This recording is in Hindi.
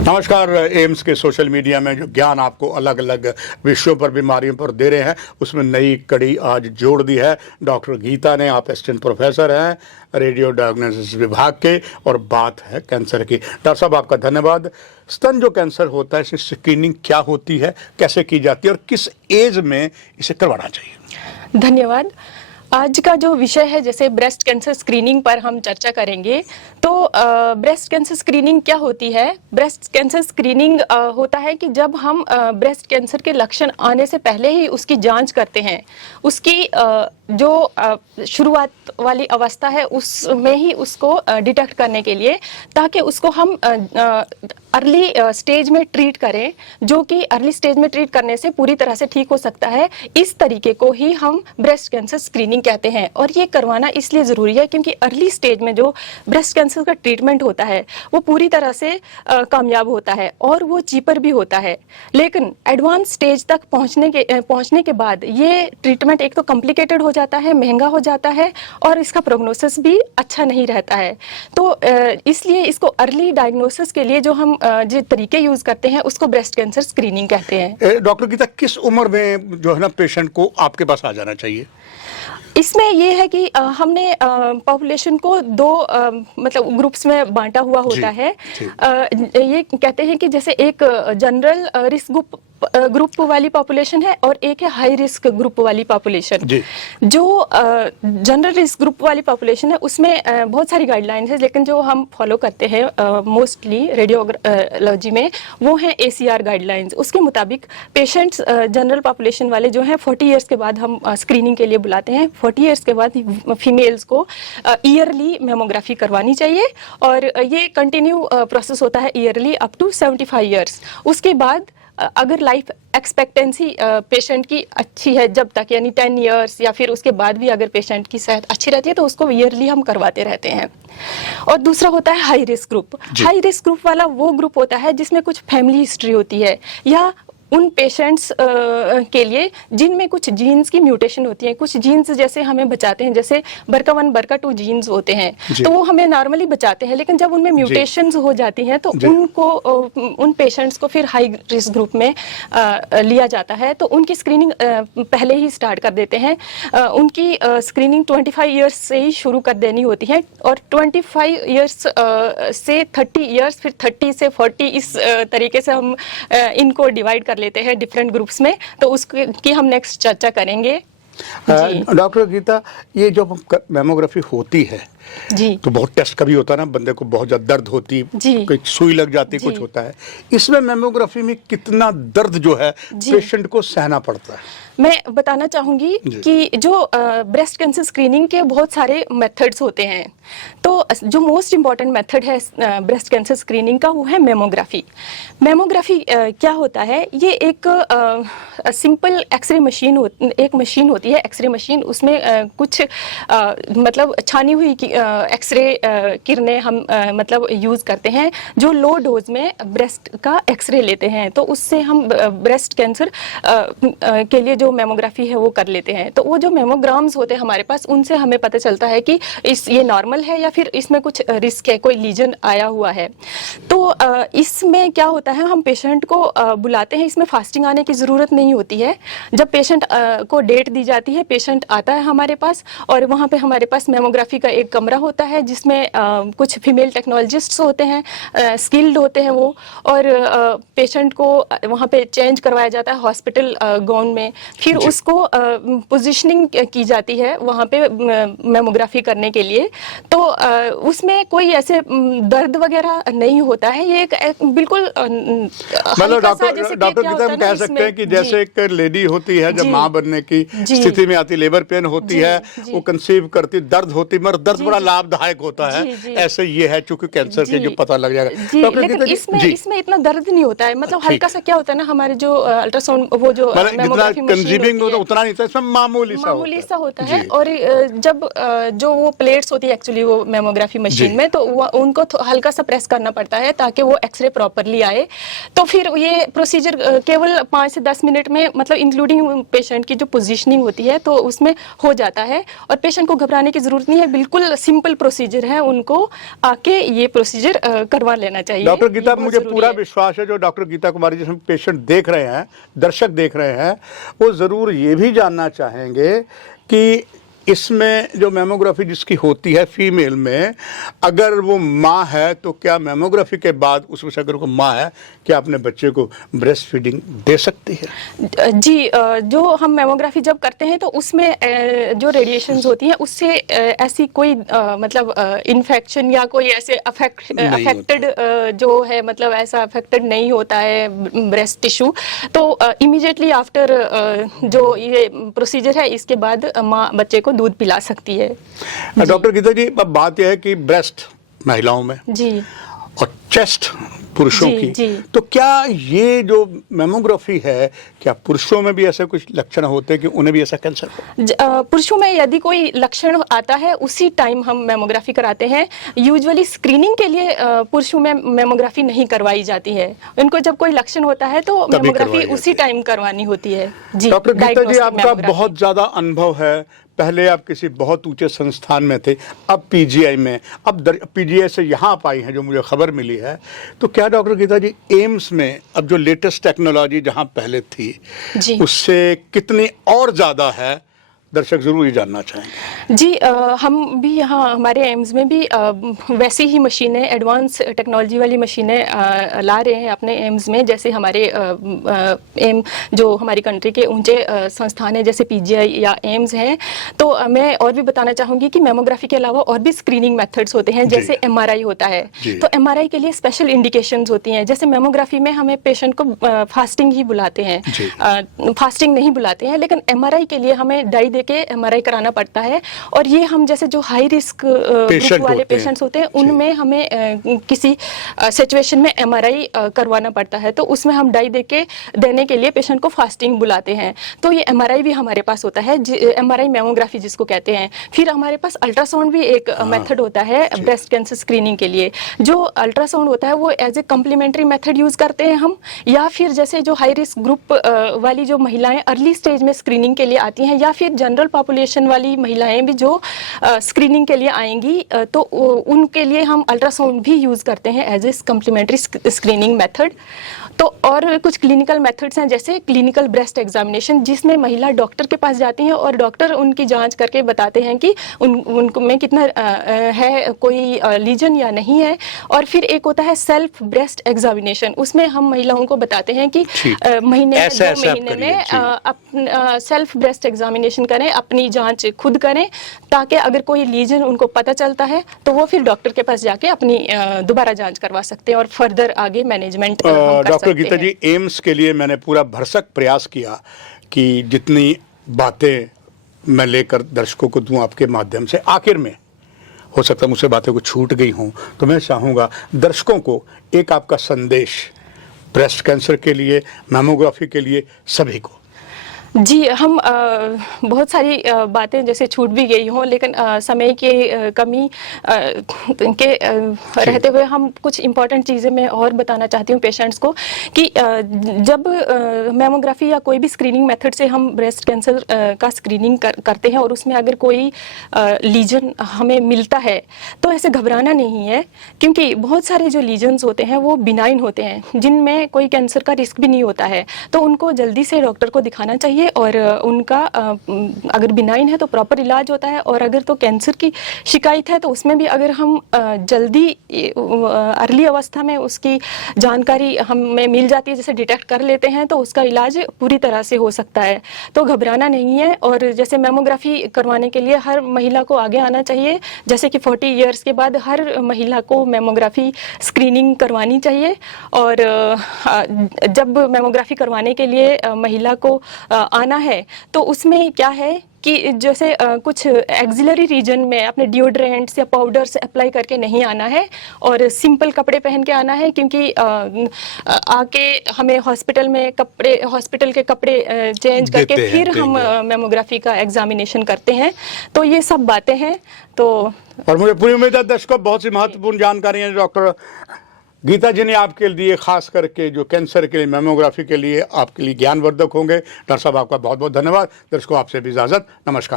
नमस्कार। एम्स के सोशल मीडिया में जो ज्ञान आपको अलग अलग विषयों पर, बीमारियों पर दे रहे हैं, उसमें नई कड़ी आज जोड़ दी है डॉक्टर गीता ने। आप असिस्टेंट प्रोफेसर हैं रेडियो डायग्नोसिस विभाग के, और बात है कैंसर की। डॉक्टर साहब, आपका धन्यवाद। स्तन जो कैंसर होता है, इसकी स्क्रीनिंग क्या होती है, कैसे की जाती है और किस एज में इसे करवाना चाहिए? धन्यवाद। आज का जो विषय है, जैसे ब्रेस्ट कैंसर स्क्रीनिंग पर हम चर्चा करेंगे। तो ब्रेस्ट कैंसर स्क्रीनिंग क्या होती है? ब्रेस्ट कैंसर स्क्रीनिंग होता है कि जब हम ब्रेस्ट कैंसर के लक्षण आने से पहले ही उसकी जांच करते हैं, उसकी जो शुरुआत वाली अवस्था है उसमें ही उसको डिटेक्ट करने के लिए, ताकि उसको हम अर्ली स्टेज में ट्रीट करें, जो कि अर्ली स्टेज में ट्रीट करने से पूरी तरह से ठीक हो सकता है। इस तरीके को ही हम ब्रेस्ट कैंसर स्क्रीनिंग कहते हैं। और ये करवाना इसलिए ज़रूरी है क्योंकि अर्ली स्टेज में जो ब्रेस्ट कैंसर का ट्रीटमेंट होता है वो पूरी तरह से कामयाब होता है और वो चीपर भी होता है। लेकिन एडवांस स्टेज तक पहुंचने के बाद ये ट्रीटमेंट एक तो कॉम्प्लिकेटेड हो जाता है, महंगा हो जाता है और इसका प्रोग्नोसिस भी अच्छा नहीं रहता है। तो इसलिए इसको अर्ली डायग्नोसिस के लिए जो हम जो तरीके यूज करते हैं उसको ब्रेस्ट कैंसर स्क्रीनिंग कहते हैं। डॉक्टर गीता, किस उम्र में जो है ना पेशेंट को आपके पास आ जाना चाहिए? इसमें ये है कि हमने पॉपुलेशन को दो मतलब ग्रुप्स में बांटा हुआ होता है। ये कहते हैं कि जैसे एक जनरल रिस्क ग्रुप वाली पॉपुलेशन है और एक है हाई रिस्क ग्रुप वाली पॉपुलेशन। जो जनरल रिस्क ग्रुप वाली पॉपुलेशन है उसमें बहुत सारी गाइडलाइंस है, लेकिन जो हम फॉलो करते हैं मोस्टली रेडियोलॉजी में वो है ACR गाइडलाइंस। उसके मुताबिक पेशेंट्स जनरल पॉपुलेशन वाले जो हैं 40 ईयर्स के बाद हम स्क्रीनिंग के लिए बुलाते हैं। 40 ईयर्स के बाद फीमेल्स को ईयरली मेमोग्राफी करवानी चाहिए और ये कंटिन्यू प्रोसेस होता है ईयरली अप टू 75 ईयर्स। उसके बाद अगर लाइफ एक्सपेक्टेंसी पेशेंट की अच्छी है जब तक, यानी 10 ईयर्स या फिर उसके बाद भी अगर पेशेंट की सेहत अच्छी रहती है तो उसको ईयरली हम करवाते रहते हैं। और दूसरा होता है high risk group. High risk group वाला वो ग्रुप होता है जिसमें कुछ फैमिली हिस्ट्री होती है, या उन पेशेंट्स के लिए जिनमें कुछ जीन्स की म्यूटेशन होती है। कुछ जीन्स जैसे हमें बचाते हैं, जैसे BRCA1 BRCA2 जीन्स होते हैं, तो वो हमें नॉर्मली बचाते हैं, लेकिन जब उनमें म्यूटेशंस हो जाती हैं तो उनको उन पेशेंट्स को फिर हाई रिस्क ग्रुप में लिया जाता है। तो उनकी स्क्रीनिंग पहले ही स्टार्ट कर देते हैं। उनकी स्क्रीनिंग 25 ईयर्स से ही शुरू कर देनी होती है और 25 ईयर्स से 30 ईयर्स, फिर 30 से 40, इस तरीके से हम इनको डिवाइड कर लेते हैं डिफरेंट ग्रुप्स में। तो उसकी हम नेक्स्ट चर्चा करेंगे। डॉक्टर गीता, ये जो मेमोग्राफी होती है जी, तो बहुत टेस्ट कभी होता है ना, बंदे को बहुत ज्यादा दर्द होती, कोई सुई लग जाती, कुछ होता है। इसमें मेमोग्राफी में कितना दर्द जो है पेशेंट को सहना पड़ता है? मैं बताना चाहूंगी कि जो ब्रेस्ट कैंसर स्क्रीनिंग के बहुत सारे मेथड्स होते हैं। तो जो मोस्ट इम्पॉर्टेंट मेथड है ब्रेस्ट कैंसर स्क्रीनिंग का वो है मेमोग्राफी। मेमोग्राफी क्या होता है? ये एक सिंपल एक्सरे मशीन एक मशीन होती है, एक्सरे मशीन। उसमें कुछ मतलब छानी हुई एक्सरे किरणें हम मतलब यूज़ करते हैं, जो लो डोज में ब्रेस्ट का एक्सरे लेते हैं। तो उससे हम ब्रेस्ट कैंसर के लिए जो मेमोग्राफी है वो कर लेते हैं। तो वो जो मेमोग्राम्स होते हैं हमारे पास, उनसे हमें पता चलता है कि ये नॉर्मल है या फिर इसमें कुछ रिस्क है, कोई लीजन आया हुआ है। तो इसमें क्या होता है, हम पेशेंट को बुलाते हैं। इसमें फास्टिंग आने की ज़रूरत नहीं होती है। जब पेशेंट को डेट दी जाती है, पेशेंट आता है हमारे पास और वहाँ पे हमारे पास मेमोग्राफी का एक कमरा होता है जिसमें कुछ फीमेल टेक्नोलॉजिस्ट्स होते हैं, स्किल्ड होते हैं वो, और पेशेंट को वहाँ पे चेंज करवाया जाता है हॉस्पिटल गाउन में। फिर उसको पोजीशनिंग की जाती है वहाँ पे मेमोग्राफी करने के लिए। तो उसमें कोई ऐसे दर्द वगैरह नहीं होता है। ये एक बिल्कुल मतलब डॉक्टर गीता, हम कह सकते हैं कि जैसे एक लेडी होती है जब माँ बनने की स्थिति में आती, लेबर पेन होती है, वो कंसीव करती, दर्द होती, मगर दर्द बड़ा लाभदायक होता है। ऐसे ये है, चूंकि कैंसर के जो पता लग जाएगा। लेकिन इसमें इतना दर्द नहीं होता है। मतलब हल्का सा क्या होता है ना, हमारे जो अल्ट्रासाउंड वो जो मेमोग्राफी कंसीविंग में तो उतना नहीं था, इसमें मामूली सा होता है। जी। और जब जो वो प्लेट्स होती है एक्चुअली वो मेमोग्राफी मशीन जी। में, तो उनको हल्का सा प्रेस करना पड़ता है ताकि वो एक्सरे प्रॉपरली आए। तो फिर ये प्रोसीजर केवल 5 से 10 मिनट में, मतलब इंक्लूडिंग पेशेंट की जो पोजीशनिंग होती है तो उसमें हो जाता है। और पेशेंट को घबराने की जरूरत नहीं है, बिल्कुल सिंपल प्रोसीजर है, उनको आके ये प्रोसीजर करवा लेना चाहिए। डॉक्टर गीता, ये बहुत मुझे जरूरी पूरा है। विश्वास है जो डॉक्टर गीता कुमारी जिसमें पेशेंट देख रहे हैं, दर्शक देख रहे हैं, वो ज़रूर ये भी जानना चाहेंगे कि इसमें जो मेमोग्राफी जिसकी होती है फीमेल में, अगर वो माँ है तो क्या मेमोग्राफी के बाद उसमें से अगर वो माँ है, क्या अपने बच्चे को ब्रेस्ट फीडिंग दे सकती है? जी, जो हम मेमोग्राफी जब करते हैं तो उसमें जो रेडिएशंस होती हैं उससे ऐसी कोई मतलब इन्फेक्शन या कोई ऐसे अफेक्टेड जो है, मतलब ऐसा अफेक्टेड नहीं होता है ब्रेस्ट टिश्यू। तो इमीडिएटली आफ्टर जो ये प्रोसीजर है, इसके बाद माँ बच्चे को दूध पिला सकती है। डॉक्टर गीता जी, अब बात यह है कि ब्रेस्ट महिलाओं में जी और चेस्ट पुरुषों जी, की, जी। तो क्या ये जो मेमोग्राफी है, क्या पुरुषों में भी ऐसे कुछ लक्षण होते हैं कि उन्हें भी ऐसा कैंसर हो? पुरुषों में यदि कोई लक्षण आता है उसी टाइम हम मेमोग्राफी कराते हैं। यूजुअली स्क्रीनिंग के लिए पुरुषों में मेमोग्राफी नहीं करवाई जाती है। उनको जब कोई लक्षण होता है तो तभी मेमोग्राफी करवाई उसी जाती है। टाइम करवानी होती है। जी, डॉक्टर गीता जी, डायग्नोस्टिक आपका मेमोग्राफी। बहुत ज़्यादा अनुभव है। पहले आप किसी बहुत ऊंचे संस्थान में थे, अब पीजीआई में, अब पीजीआई से यहाँ आप आई हैं जो मुझे खबर मिली है। तो क्या डॉक्टर गीता जी, एम्स में अब जो लेटेस्ट टेक्नोलॉजी जहाँ पहले थी जी उससे कितनी और ज़्यादा है, दर्शक जरूर ये जानना चाहेंगे। जी, हम भी यहाँ हमारे एम्स में भी वैसी ही मशीनें, एडवांस टेक्नोलॉजी वाली मशीनें ला रहे हैं अपने एम्स में। जैसे हमारे एम जो हमारी कंट्री के ऊंचे संस्थान हैं जैसे पीजीआई या एम्स हैं। तो मैं और भी बताना चाहूँगी कि मेमोग्राफी के अलावा और भी स्क्रीनिंग मेथड्स होते हैं, जैसे एमआरआई होता है। तो एमआरआई के लिए स्पेशल इंडिकेशंस होती हैं। जैसे मेमोग्राफी में हमें पेशेंट को फास्टिंग ही बुलाते हैं, फास्टिंग नहीं बुलाते हैं, लेकिन एमआरआई के लिए हमें डाई के एमआरआई कराना पड़ता है। और ये हम जैसे जो हाई रिस्क ग्रुप वाले पेशेंट्स होते हैं उनमें हमें किसी सिचुएशन में एमआरआई करवाना पड़ता है। तो उसमें हम डाई देने के लिए पेशेंट को फास्टिंग बुलाते हैं। तो ये एमआरआई भी हमारे पास होता है, एमआरआई मेमोग्राफी जिसको कहते हैं। फिर हमारे पास अल्ट्रासाउंड भी एक मेथड होता है ब्रेस्ट कैंसर स्क्रीनिंग के लिए। जो अल्ट्रासाउंड होता है वो as a complementary method use करते हैं हम, या फिर जैसे जो हाई रिस्क ग्रुप वाली जो महिलाएं अर्ली स्टेज में स्क्रीनिंग के लिए आती हैं, या फिर जनरल पॉपुलेशन वाली महिलाएं भी जो स्क्रीनिंग के लिए आएंगी, तो उनके लिए हम अल्ट्रासाउंड भी यूज करते हैं as a complementary screening method. तो और कुछ क्लिनिकल मेथड्स हैं जैसे क्लिनिकल ब्रेस्ट एग्जामिनेशन, जिसमें महिला डॉक्टर के पास जाती हैं और डॉक्टर उनकी जांच करके बताते हैं कि उनको में कितना है, कोई लीजन या नहीं है। और फिर एक होता है सेल्फ ब्रेस्ट एग्जामिनेशन, उसमें हम महिलाओं को बताते हैं कि महीने 2 महीने में सेल्फ ब्रेस्ट एग्जामिनेशन करें, अपनी जांच खुद करें, ताकि अगर कोई लीजन उनको पता चलता है तो वो फिर डॉक्टर के पास जाके अपनी दोबारा जांच करवा सकते हैं और फर्दर आगे मैनेजमेंट डॉक्टर गीता जी, एम्स के लिए मैंने पूरा भरसक प्रयास किया कि जितनी बातें मैं लेकर दर्शकों को दूं आपके माध्यम से, आखिर में हो सकता है मुझसे बातें कुछ छूट गई हों, तो मैं चाहूँगा दर्शकों को एक आपका संदेश ब्रेस्ट कैंसर के लिए, मेमोग्राफी के लिए, सभी को। जी, हम बहुत सारी बातें जैसे छूट भी गई हों, लेकिन समय की कमी के रहते हुए हम कुछ इम्पॉर्टेंट चीज़ें मैं और बताना चाहती हूँ पेशेंट्स को कि जब मेमोग्राफी या कोई भी स्क्रीनिंग मेथड से हम ब्रेस्ट कैंसर का स्क्रीनिंग करते हैं और उसमें अगर कोई लीजन हमें मिलता है तो ऐसे घबराना नहीं है, क्योंकि बहुत सारे जो लीजन्स होते हैं वो बिनाइन होते हैं, जिनमें कोई कैंसर का रिस्क भी नहीं होता है। तो उनको जल्दी से डॉक्टर को दिखाना चाहिए और उनका अगर बिनाइन है तो प्रॉपर इलाज होता है, और अगर तो कैंसर की शिकायत है तो उसमें भी अगर हम जल्दी अर्ली अवस्था में उसकी जानकारी हमें मिल जाती है, जैसे डिटेक्ट कर लेते हैं, तो उसका इलाज पूरी तरह से हो सकता है। तो घबराना नहीं है। और जैसे मेमोग्राफी करवाने के लिए हर महिला को आगे आना चाहिए, जैसे कि 40 इयर्स के बाद हर महिला को मेमोग्राफी स्क्रीनिंग करवानी चाहिए। और जब मेमोग्राफी करवाने के लिए महिला को आना है तो उसमें क्या है कि जैसे कुछ एक्सिलरी रीजन में अपने डिओड्रेंट्स या पाउडर्स अप्लाई करके नहीं आना है और सिंपल कपड़े पहन के आना है, क्योंकि आके हमें हॉस्पिटल के कपड़े चेंज करके फिर हम मेमोग्राफी का एग्जामिनेशन करते हैं। तो ये सब बातें हैं। तो और मुझे पूरी उम्मीद है दर्शकों बहुत सी महत्वपूर्ण जानकारी है डॉक्टर गीता जी ने आपके लिए खास करके जो कैंसर के लिए मेमोग्राफी के लिए आपके लिए ज्ञानवर्धक होंगे। डॉक्टर साहब आपका बहुत बहुत धन्यवाद। दर्शकों आपसे भी इजाज़त, नमस्कार।